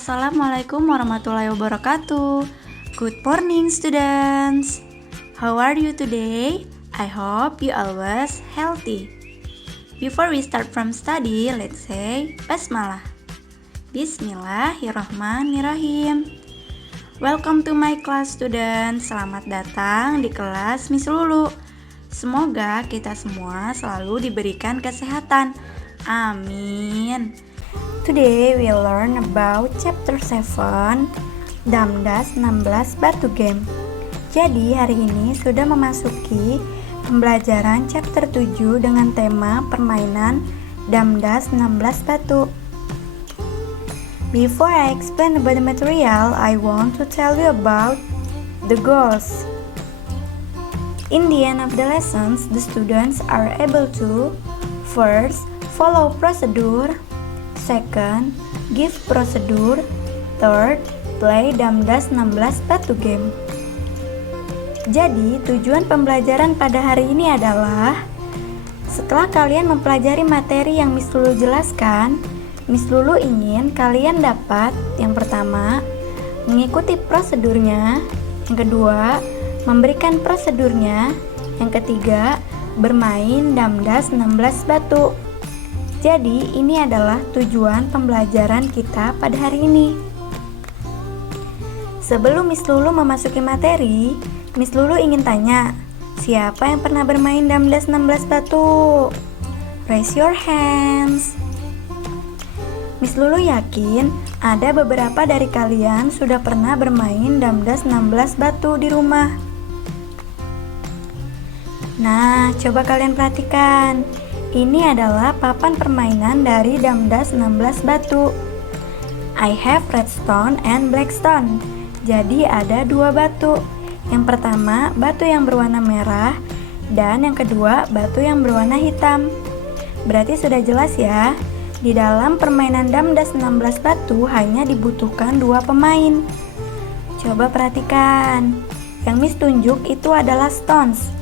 Assalamualaikum warahmatullahi wabarakatuh. Good morning, students. How are you today? I hope you always healthy. Before we start from study, let's say Basmalah. Bismillahirrahmanirrahim. Welcome to my class, students. Selamat datang di kelas Miss Lulu. Semoga kita semua selalu diberikan kesehatan. Amin. Today we learn about chapter 7, Damdas 16 Batu Game. Jadi hari ini sudah memasuki pembelajaran chapter 7 dengan tema permainan Damdas 16 Batu. Before I explain about the material, I want to tell you about the goals. In the end of the lessons, the students are able to first, follow procedure, second, give procedure, third, play Damdas 16 Batu Game. Jadi, tujuan pembelajaran pada hari ini adalah setelah kalian mempelajari materi yang Miss Lulu jelaskan, Miss Lulu ingin kalian dapat yang pertama, mengikuti prosedurnya, yang kedua, memberikan prosedurnya, yang ketiga, bermain Damdas 16 batu. Jadi, ini adalah tujuan pembelajaran kita pada hari ini. Sebelum Miss Lulu memasuki materi, Miss Lulu ingin tanya, siapa yang pernah bermain Damdas 16 batu? Raise your hands. Miss Lulu yakin ada beberapa dari kalian sudah pernah bermain Damdas 16 batu di rumah. Nah, coba kalian perhatikan. Ini adalah papan permainan dari Damdas 16 batu. I have red stone and black stone. Jadi ada dua batu. Yang pertama, batu yang berwarna merah, dan yang kedua, batu yang berwarna hitam. Berarti sudah jelas ya, di dalam permainan Damdas 16 batu hanya dibutuhkan dua pemain. Coba perhatikan, yang Miss tunjuk itu adalah stones.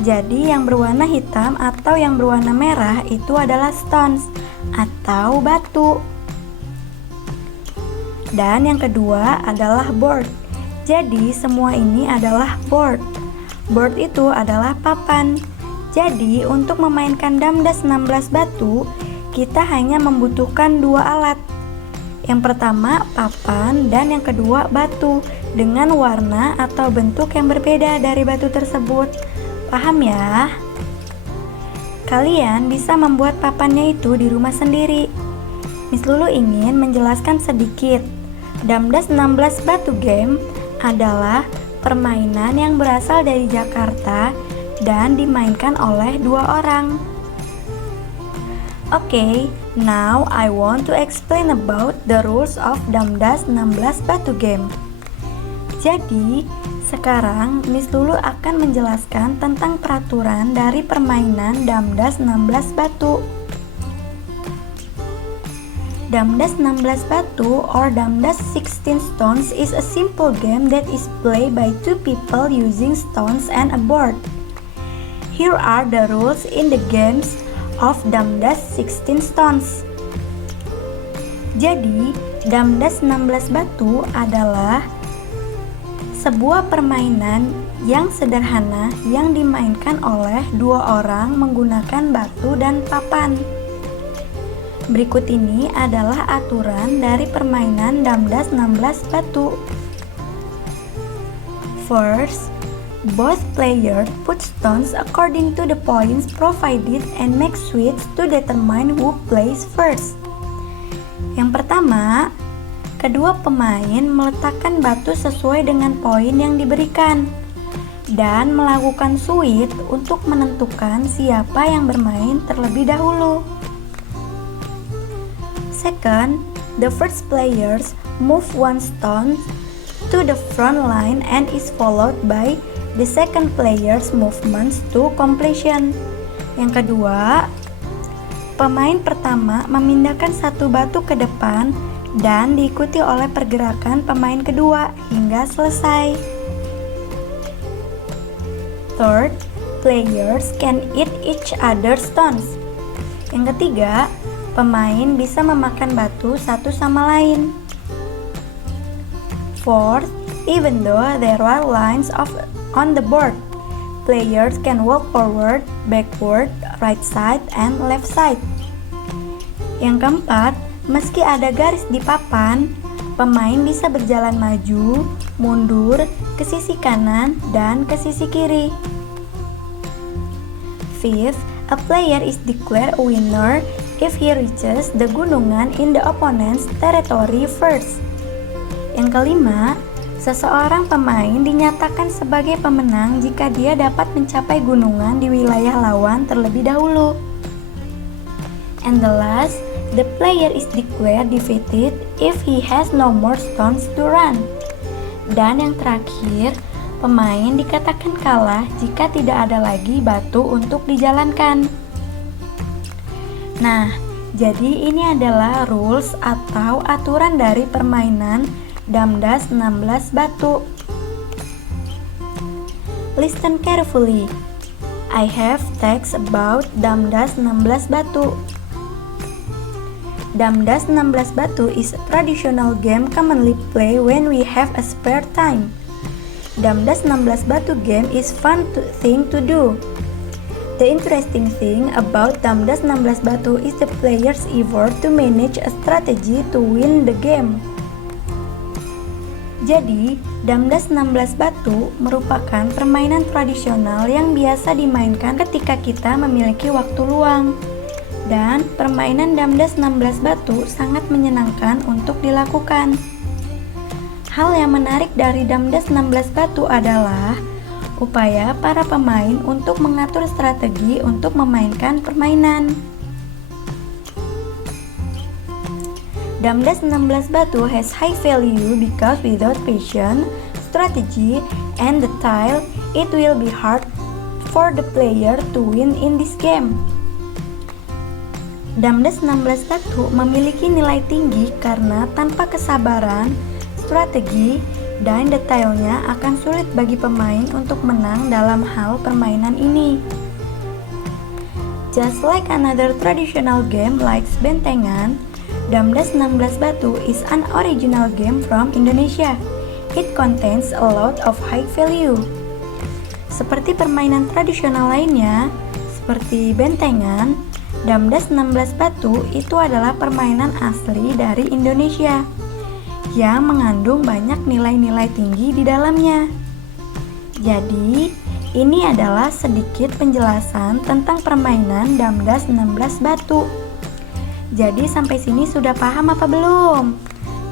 Jadi yang berwarna hitam atau yang berwarna merah itu adalah stones atau batu. Dan yang kedua adalah board. Jadi semua ini adalah board. Board itu adalah papan. Jadi untuk memainkan Damdas 16 batu, kita hanya membutuhkan dua alat. Yang pertama papan dan yang kedua batu dengan warna atau bentuk yang berbeda dari batu tersebut. Paham ya? Kalian bisa membuat papannya itu di rumah sendiri. Miss Lulu ingin menjelaskan sedikit. Damdas 16 Batu Game adalah permainan yang berasal dari Jakarta dan dimainkan oleh dua orang. Okay, now I want to explain about the rules of Damdas 16 Batu Game. Jadi, sekarang Miss Lulu akan menjelaskan tentang peraturan dari permainan Damdas 16 batu. Damdas 16 batu or Damdas 16 stones is a simple game that is played by two people using stones and a board. Here are the rules in the games of Damdas 16 stones. Jadi, Damdas 16 batu adalah sebuah permainan yang sederhana yang dimainkan oleh dua orang menggunakan batu dan papan. Berikut ini adalah aturan dari permainan Damdas 16 batu. First, both players put stones according to the points provided and make sweeps to determine who plays first. Yang pertama, kedua pemain meletakkan batu sesuai dengan poin yang diberikan dan melakukan suit untuk menentukan siapa yang bermain terlebih dahulu. Second, the first players move one stone to the front line and is followed by the second player's movements to completion. Yang kedua, pemain pertama memindahkan satu batu ke depan dan diikuti oleh pergerakan pemain kedua hingga selesai. Third, players can eat each other's stones. Yang ketiga, pemain bisa memakan batu satu sama lain. Fourth, even though there are lines on the board, players can walk forward, backward, right side, and left side. Yang keempat, meski ada garis di papan, pemain bisa berjalan maju, mundur, ke sisi kanan, dan ke sisi kiri. Fifth, a player is declared a winner if he reaches the gunungan in the opponent's territory first. Yang kelima, seseorang pemain dinyatakan sebagai pemenang jika dia dapat mencapai gunungan di wilayah lawan terlebih dahulu. And the last, the player is declared defeated if he has no more stones to run. Dan yang terakhir, pemain dikatakan kalah jika tidak ada lagi batu untuk dijalankan. Nah, jadi ini adalah rules atau aturan dari permainan Damdas 16 batu. Listen carefully. I have text about Damdas 16 batu. Damdas 16 batu is a traditional game commonly played when we have a spare time. Damdas 16 batu game is fun thing to do. The interesting thing about Damdas 16 batu is the player's effort to manage a strategy to win the game. Jadi, Damdas 16 batu merupakan permainan tradisional yang biasa dimainkan ketika kita memiliki waktu luang. Dan permainan Damdas 16 batu sangat menyenangkan untuk dilakukan. Hal yang menarik dari Damdas 16 batu adalah upaya para pemain untuk mengatur strategi untuk memainkan permainan. Damdas 16 batu has high value because without patience, strategy, and the tile, it will be hard for the player to win in this game. Damdas 16 batu memiliki nilai tinggi karena tanpa kesabaran, strategi, dan detailnya akan sulit bagi pemain untuk menang dalam hal permainan ini. Just like another traditional game like bentengan, Damdas 16 batu is an original game from Indonesia. It contains a lot of high value. Seperti permainan tradisional lainnya, seperti bentengan, Damdas 16 batu itu adalah permainan asli dari Indonesia yang mengandung banyak nilai-nilai tinggi di dalamnya. Jadi, ini adalah sedikit penjelasan tentang permainan Damdas 16 batu. Jadi, sampai sini sudah paham apa belum?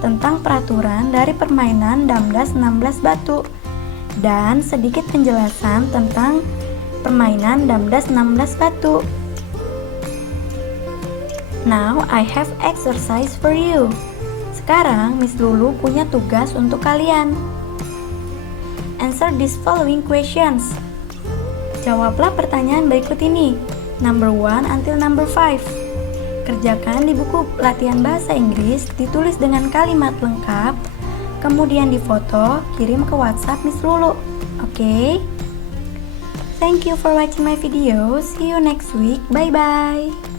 Tentang peraturan dari permainan Damdas 16 batu dan sedikit penjelasan tentang permainan Damdas 16 batu. Now, I have exercise for you. Sekarang, Miss Lulu punya tugas untuk kalian. Answer these following questions. Jawablah pertanyaan berikut ini, number 1 until number 5. Kerjakan di buku latihan bahasa Inggris, ditulis dengan kalimat lengkap, kemudian difoto, kirim ke WhatsApp Miss Lulu. Oke? Thank you for watching my video. See you next week. Bye-bye.